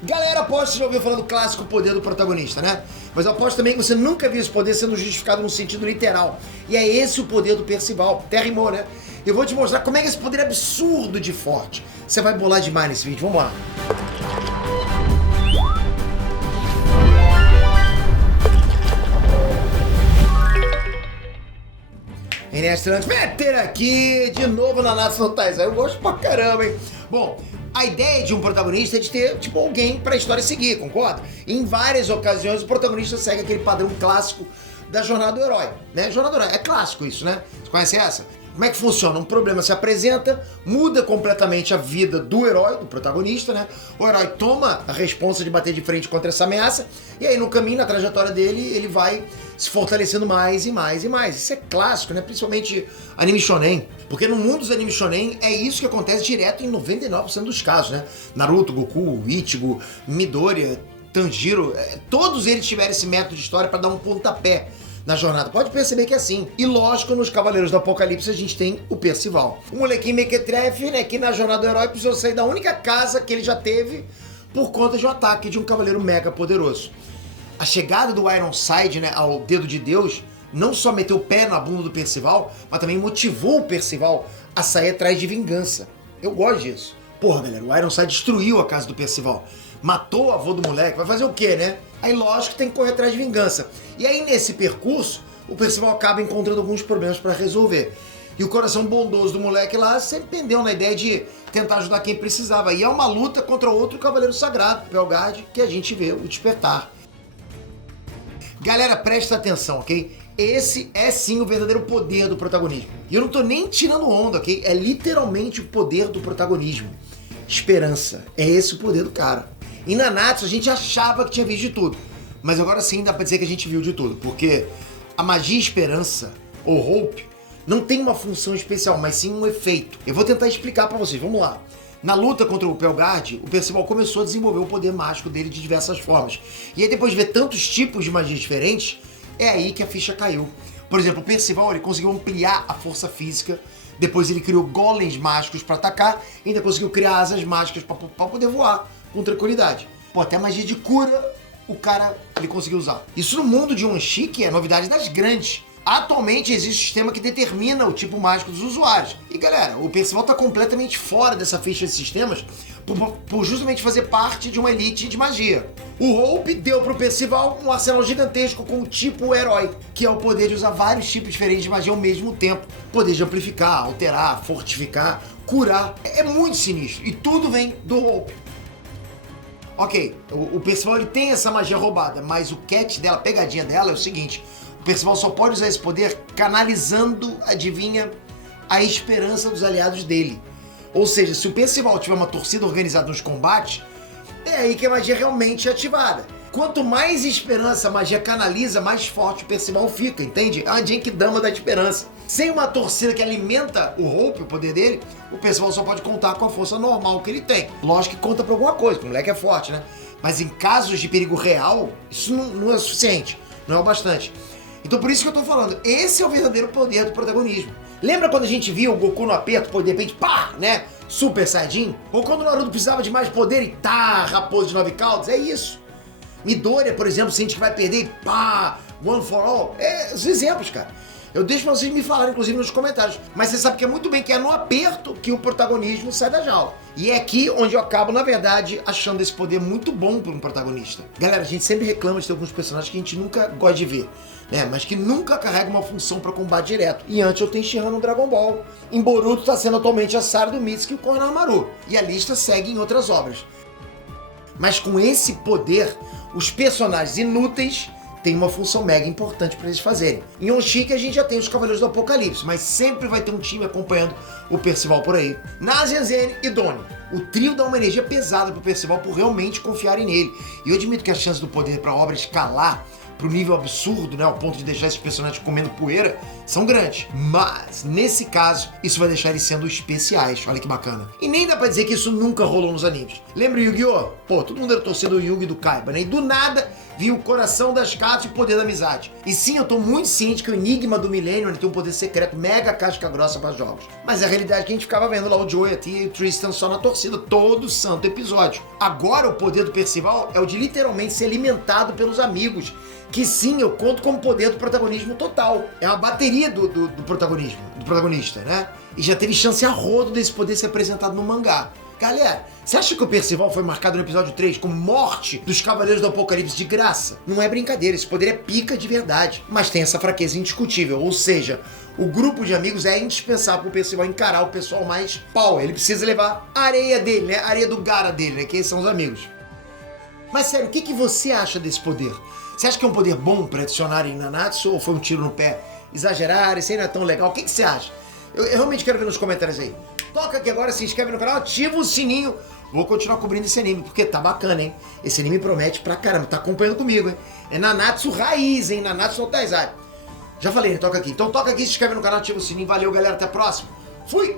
Galera, aposto que você já ouviu falar do clássico poder do protagonista, né? Mas eu aposto também que você nunca viu esse poder sendo justificado no sentido literal. E é esse o poder do Percival. Até rimou, né? Eu vou te mostrar como é que esse poder é absurdo de forte. Você vai bolar demais nesse vídeo. Vamos lá. Inês Transmeter aqui, de novo na Nação Taizai. Eu gosto pra caramba, hein? Bom, a ideia de um protagonista é de ter, tipo, alguém pra história seguir, concorda? Em várias ocasiões, o protagonista segue aquele padrão clássico da jornada do herói, né? Jornada do herói, é clássico isso, né? Você conhece essa? Como é que funciona? Um problema se apresenta, muda completamente a vida do herói, do protagonista, né? O herói toma a responsa de bater de frente contra essa ameaça, e aí no caminho, na trajetória dele, ele vai se fortalecendo mais e mais e mais. Isso é clássico, né? Principalmente anime shonen. Porque no mundo dos anime shonen é isso que acontece direto em 99% dos casos, né? Naruto, Goku, Ichigo, Midoriya, Tanjiro, todos eles tiveram esse método de história para dar um pontapé na jornada. Pode perceber que é assim. E lógico, nos Cavaleiros do Apocalipse a gente tem o Percival. Um molequinho mequetrefe, né, que na jornada do herói precisou sair da única casa que ele já teve por conta de um ataque de um cavaleiro mega poderoso. A chegada do Ironside, né, ao Dedo de Deus, não só meteu o pé na bunda do Percival, mas também motivou o Percival a sair atrás de vingança. Eu gosto disso. Porra, galera, o Ironside destruiu a casa do Percival. Matou o avô do moleque, vai fazer o quê, né? Aí lógico que tem que correr atrás de vingança. E aí nesse percurso, o Percival acaba encontrando alguns problemas pra resolver. E o coração bondoso do moleque lá sempre pendeu na ideia de tentar ajudar quem precisava. E é uma luta contra outro cavaleiro sagrado, Pelgard, que a gente vê o despertar. Galera, presta atenção, ok? Esse é sim o verdadeiro poder do protagonismo. E eu não tô nem tirando onda, ok? É literalmente o poder do protagonismo. Esperança. É esse o poder do cara. Em Nanatsu a gente achava que tinha visto de tudo. Mas agora sim dá pra dizer que a gente viu de tudo. Porque a magia esperança, ou Hope, não tem uma função especial, mas sim um efeito. Eu vou tentar explicar pra vocês, vamos lá. Na luta contra o Pelgard, o Percival começou a desenvolver o poder mágico dele de diversas formas. E aí depois de ver tantos tipos de magias diferentes, é aí que a ficha caiu. Por exemplo, o Percival ele conseguiu ampliar a força física, depois ele criou golems mágicos para atacar, e ainda conseguiu criar asas mágicas para poder voar com tranquilidade. Pô, até magia de cura o cara ele conseguiu usar. Isso no mundo de One-Shiki é novidade das grandes. Atualmente existe um sistema que determina o tipo mágico dos usuários. E galera, o Percival tá completamente fora dessa ficha de sistemas por justamente fazer parte de uma elite de magia. O Hope deu pro Percival um arsenal gigantesco com o tipo herói, que é o poder de usar vários tipos diferentes de magia ao mesmo tempo. Poder de amplificar, alterar, fortificar, curar. É muito sinistro. E tudo vem do Hope. Ok, o Percival ele tem essa magia roubada, mas o catch dela, a pegadinha dela é o seguinte: o Percival só pode usar esse poder canalizando, adivinha, a esperança dos aliados dele. Ou seja, se o Percival tiver uma torcida organizada nos combates, é aí que a magia realmente é ativada. Quanto mais esperança a magia canaliza, mais forte o Percival fica, entende? É a Genkidama da esperança. Sem uma torcida que alimenta o Hope, o poder dele, o Percival só pode contar com a força normal que ele tem. Lógico que conta pra alguma coisa, porque o moleque é forte, né? Mas em casos de perigo real, isso não é suficiente, não é o bastante. Então por isso que eu tô falando, esse é o verdadeiro poder do protagonismo. Lembra quando a gente viu o Goku no aperto, pô, de repente, pá, né? Super Saiyajin? Ou quando o Naruto precisava de mais poder e tá, raposa de 9 caudas? É isso. Midoriya, por exemplo, sente que vai perder e pá, one for all. É os exemplos, cara. Eu deixo pra vocês me falarem, inclusive, nos comentários. Mas você sabe que é muito bem que é no aperto que o protagonismo sai da jaula. E é aqui onde eu acabo, na verdade, achando esse poder muito bom para um protagonista. Galera, a gente sempre reclama de ter alguns personagens que a gente nunca gosta de ver, né? Mas que nunca carrega uma função para combate direto. E antes eu tenho She-Ra no Dragon Ball. Em Boruto tá sendo atualmente a Sarah do Mitsuki e o Konohamaru. E a lista segue em outras obras. Mas com esse poder, os personagens inúteis tem uma função mega importante para eles fazerem. Em One-Shiki a gente já tem os Cavaleiros do Apocalipse, mas sempre vai ter um time acompanhando o Percival por aí. Nazian, Zen e Doni. O trio dá uma energia pesada pro Percival por realmente confiarem nele. E eu admito que a chance do poder para a obra escalar pro nível absurdo, né, ao ponto de deixar esses personagens comendo poeira, são grandes. Mas, nesse caso, isso vai deixar eles sendo especiais. Olha que bacana. E nem dá pra dizer que isso nunca rolou nos animes. Lembra o Yu-Gi-Oh? Pô, todo mundo era torcedor do Yugi e do Kaiba, né? E do nada, vi o coração das cartas e o poder da amizade. E sim, eu tô muito ciente que o enigma do Millennium tem um poder secreto mega casca grossa pra jogos. Mas é a realidade que a gente ficava vendo lá o Joey, a Tia e o Tristan só na torcida todo santo episódio. Agora o poder do Percival é o de literalmente ser alimentado pelos amigos. Que sim, eu conto como poder do protagonismo total. É uma bateria do protagonismo, do protagonista, né? E já teve chance a rodo desse poder ser apresentado no mangá. Galera, você acha que o Percival foi marcado no episódio 3 como morte dos Cavaleiros do Apocalipse de graça? Não é brincadeira, esse poder é pica de verdade. Mas tem essa fraqueza indiscutível, ou seja, o grupo de amigos é indispensável pro Percival encarar o pessoal mais pau. Ele precisa levar a areia dele, né? A areia do Gara dele, né? Que esses são os amigos. Mas sério, o que você acha desse poder? Você acha que é um poder bom pra adicionar em Nanatsu ou foi um tiro no pé? Exagerar, isso aí não é tão legal. O que você acha? Eu realmente quero ver nos comentários aí. Toca aqui agora, se inscreve no canal, ativa o sininho. Vou continuar cobrindo esse anime, porque tá bacana, hein? Esse anime promete pra caramba, tá acompanhando comigo, hein? É Nanatsu raiz, hein? Nanatsu no Taizai. Já falei, né? Toca aqui. Então toca aqui, se inscreve no canal, ativa o sininho. Valeu, galera, até a próxima. Fui!